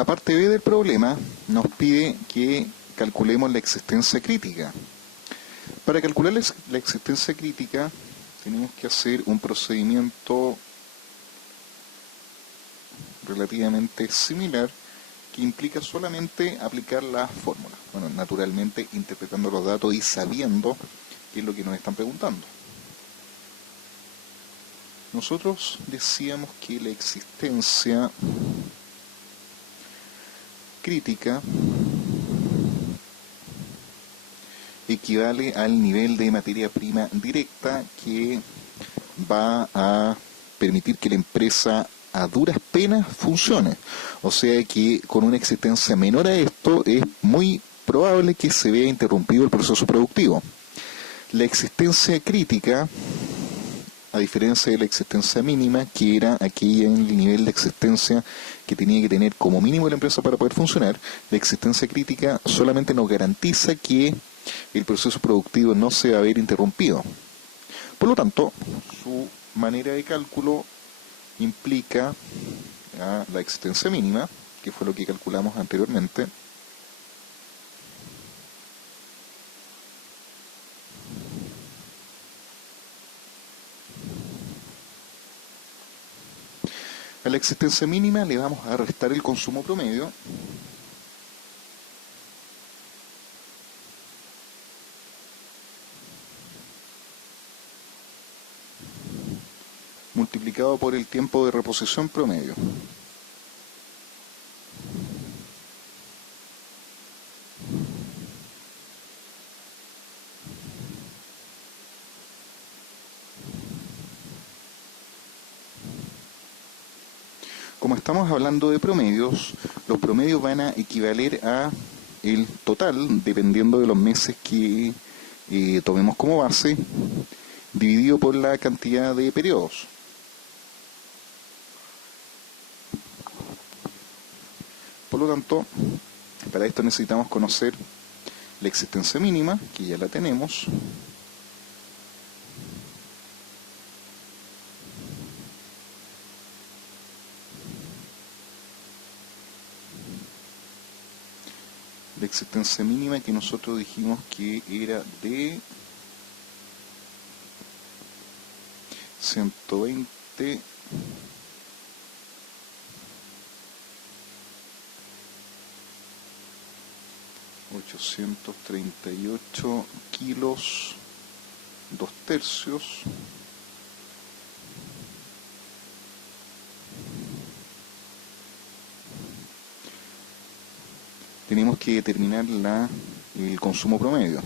La parte B del problema nos pide que calculemos la existencia crítica. Para calcular la existencia crítica tenemos que hacer un procedimiento relativamente similar que implica solamente aplicar la fórmula. Bueno, naturalmente interpretando los datos y sabiendo qué es lo que nos están preguntando. Nosotros decíamos que la existencia crítica equivale al nivel de materia prima directa que va a permitir que la empresa a duras penas funcione. O sea que con una existencia menor a esto es muy probable que se vea interrumpido el proceso productivo. La existencia crítica, a diferencia de la existencia mínima, que era aquella en el nivel de existencia que tenía que tener como mínimo la empresa para poder funcionar, la existencia crítica solamente nos garantiza que el proceso productivo no se va a ver interrumpido. Por lo tanto, su manera de cálculo implica la existencia mínima, que fue lo que calculamos anteriormente, a la existencia mínima le vamos a restar el consumo promedio, multiplicado por el tiempo de reposición promedio. Como estamos hablando de promedios, los promedios van a equivaler a el total, dependiendo de los meses que tomemos como base, dividido por la cantidad de periodos. Por lo tanto, para esto necesitamos conocer la existencia mínima, que ya la tenemos, la existencia mínima que nosotros dijimos que era de 120 838 kilos 2/3 tenemos que determinar el consumo promedio.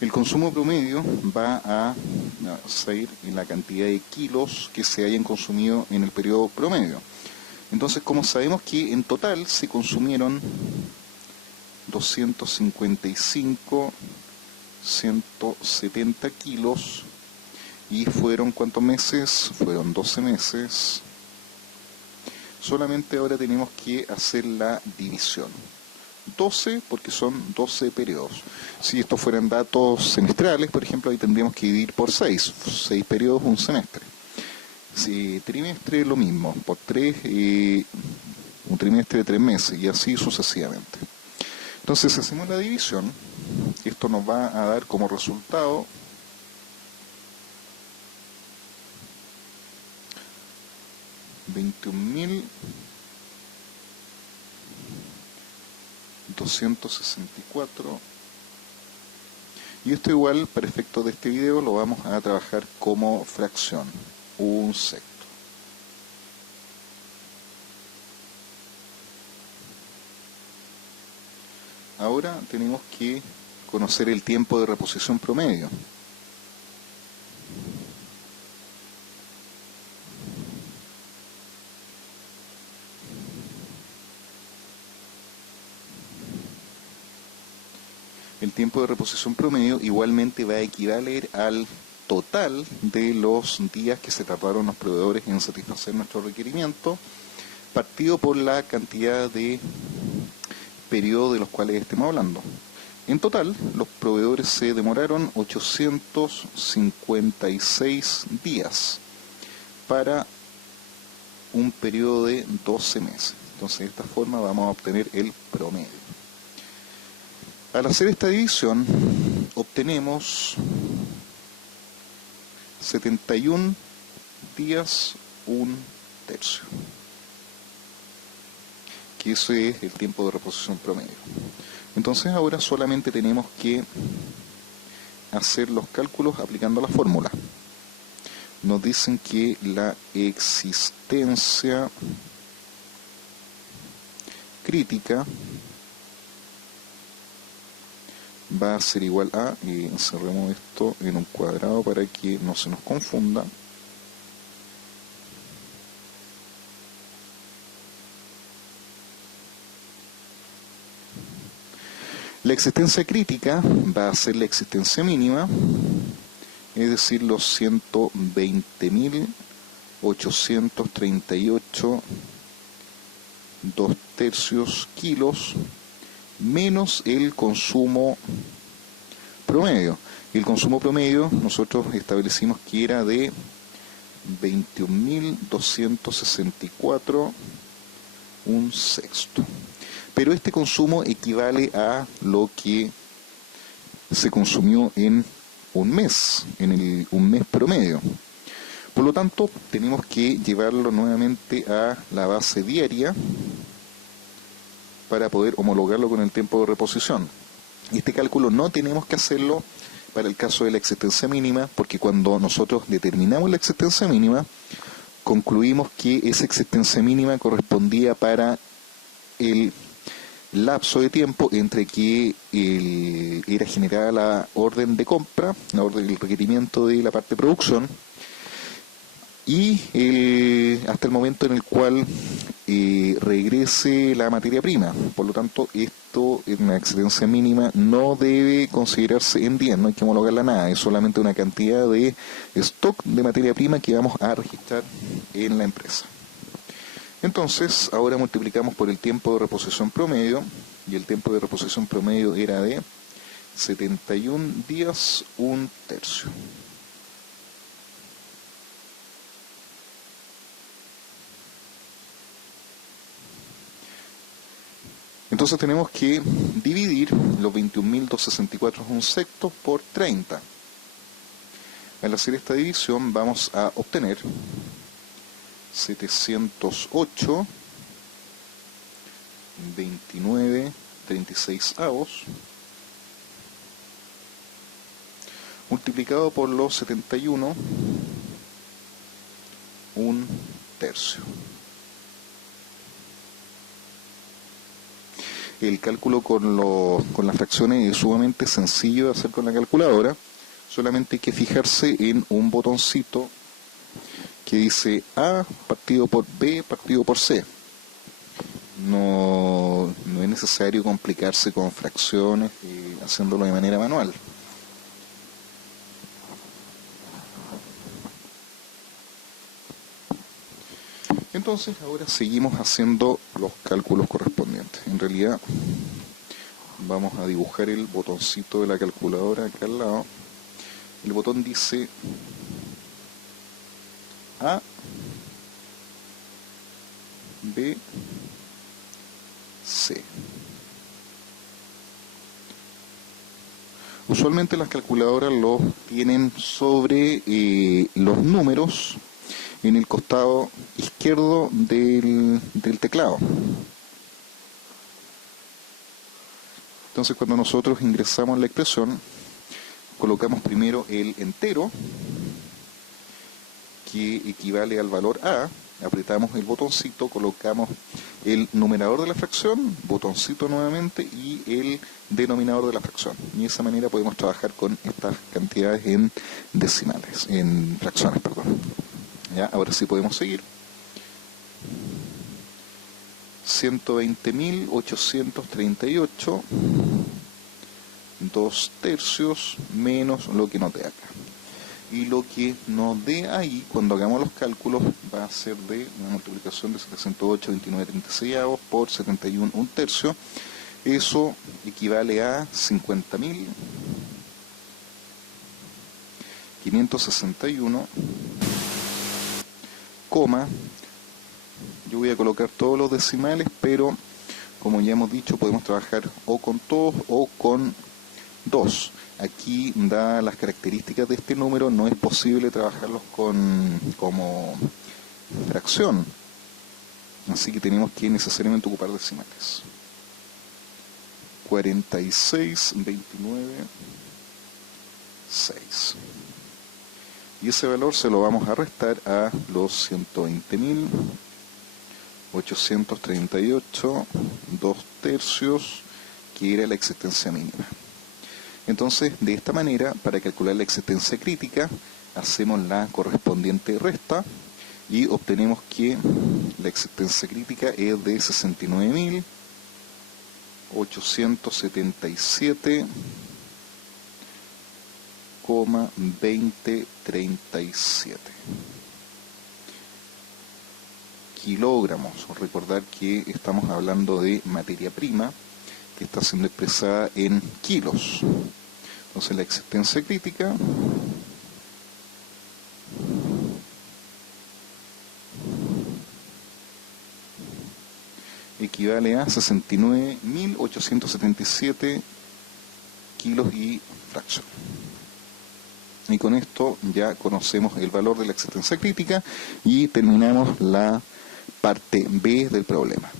El consumo promedio va a ser en la cantidad de kilos que se hayan consumido en el periodo promedio. Entonces, como sabemos que en total se consumieron 255, 170 kilos, y fueron ¿cuántos meses? Fueron 12 meses. Solamente ahora tenemos que hacer la división. 12 porque son 12 periodos. Si estos fueran datos semestrales, por ejemplo, ahí tendríamos que dividir por 6. 6 periodos, un semestre. Si trimestre, lo mismo. Por 3, un trimestre de 3 meses, y así sucesivamente. Entonces, si hacemos la división, esto nos va a dar como resultado 21.264, y esto igual, para efectos de este video, lo vamos a trabajar como fracción, un sexto. Ahora tenemos que conocer el tiempo de reposición promedio. El tiempo de reposición promedio igualmente va a equivaler al total de los días que se tardaron los proveedores en satisfacer nuestro requerimiento, partido por la cantidad de periodos de los cuales estemos hablando. En total, los proveedores se demoraron 856 días. para un periodo de 12 meses. Entonces, de esta forma vamos a obtener el promedio. Al hacer esta división, obtenemos 71 días, un tercio. Que ese es el tiempo de reposición promedio. Entonces, ahora solamente tenemos que hacer los cálculos aplicando la fórmula. Nos dicen que la existencia crítica va a ser igual a, y encerremos esto en un cuadrado para que no se nos confunda, la existencia crítica va a ser la existencia mínima, es decir, los 120.838 2/3 kilos menos el consumo promedio. El consumo promedio nosotros establecimos que era de 21.264 1/6. Pero este consumo equivale a lo que se consumió en un mes, un mes promedio. Por lo tanto, tenemos que llevarlo nuevamente a la base diaria para poder homologarlo con el tiempo de reposición. Este cálculo no tenemos que hacerlo para el caso de la existencia mínima, porque cuando nosotros determinamos la existencia mínima, concluimos que esa existencia mínima correspondía para el lapso de tiempo entre que era generada la orden de compra, el requerimiento de la parte de producción, y hasta el momento en el cual regrese la materia prima. Por lo tanto, esto en la existencia mínima no debe considerarse en días, no hay que homologarla nada, es solamente una cantidad de stock de materia prima que vamos a registrar en la empresa. Entonces, ahora multiplicamos por el tiempo de reposición promedio, y el tiempo de reposición promedio era de 71 días, un tercio. Entonces tenemos que dividir los 21.264 1/6 por 30. Al hacer esta división vamos a obtener 708 29/36 multiplicado por los 71 un tercio. El cálculo con las fracciones es sumamente sencillo de hacer con la calculadora. Solamente hay que fijarse en un botoncito que dice A partido por B partido por C. No es necesario complicarse con fracciones haciéndolo de manera manual. Entonces ahora seguimos haciendo los cálculos correspondientes. En realidad vamos a dibujar el botoncito de la calculadora acá al lado. El botón dice A, B, C. Usualmente las calculadoras los tienen sobre los números en el costado izquierdo del teclado. Entonces, cuando nosotros ingresamos la expresión, colocamos primero el entero, que equivale al valor A, apretamos el botoncito, colocamos el numerador de la fracción, botoncito nuevamente, y el denominador de la fracción. Y de esa manera podemos trabajar con estas cantidades en decimales, en fracciones, perdón. ¿Ya? Ahora sí podemos seguir. 120.838 2/3 menos lo que nos dé acá. Y lo que nos dé ahí, cuando hagamos los cálculos, va a ser de una multiplicación de 708 29/36 por 71 1/3. Eso equivale a 50.561 coma. Yo voy a colocar todos los decimales, pero como ya hemos dicho, podemos trabajar o con todos o con 2. Aquí, dadas las características de este número, no es posible trabajarlos como fracción. Así que tenemos que necesariamente ocupar decimales. 46, 29, 6. Y ese valor se lo vamos a restar a los 120.838, 2/3, que era la existencia mínima. Entonces, de esta manera, para calcular la existencia crítica, hacemos la correspondiente resta y obtenemos que la existencia crítica es de 69.877,2037 kilogramos. Recordar que estamos hablando de materia prima que está siendo expresada en kilos. Entonces la existencia crítica equivale a 69.877 kilos y fracción. Y con esto ya conocemos el valor de la existencia crítica y terminamos la parte B del problema.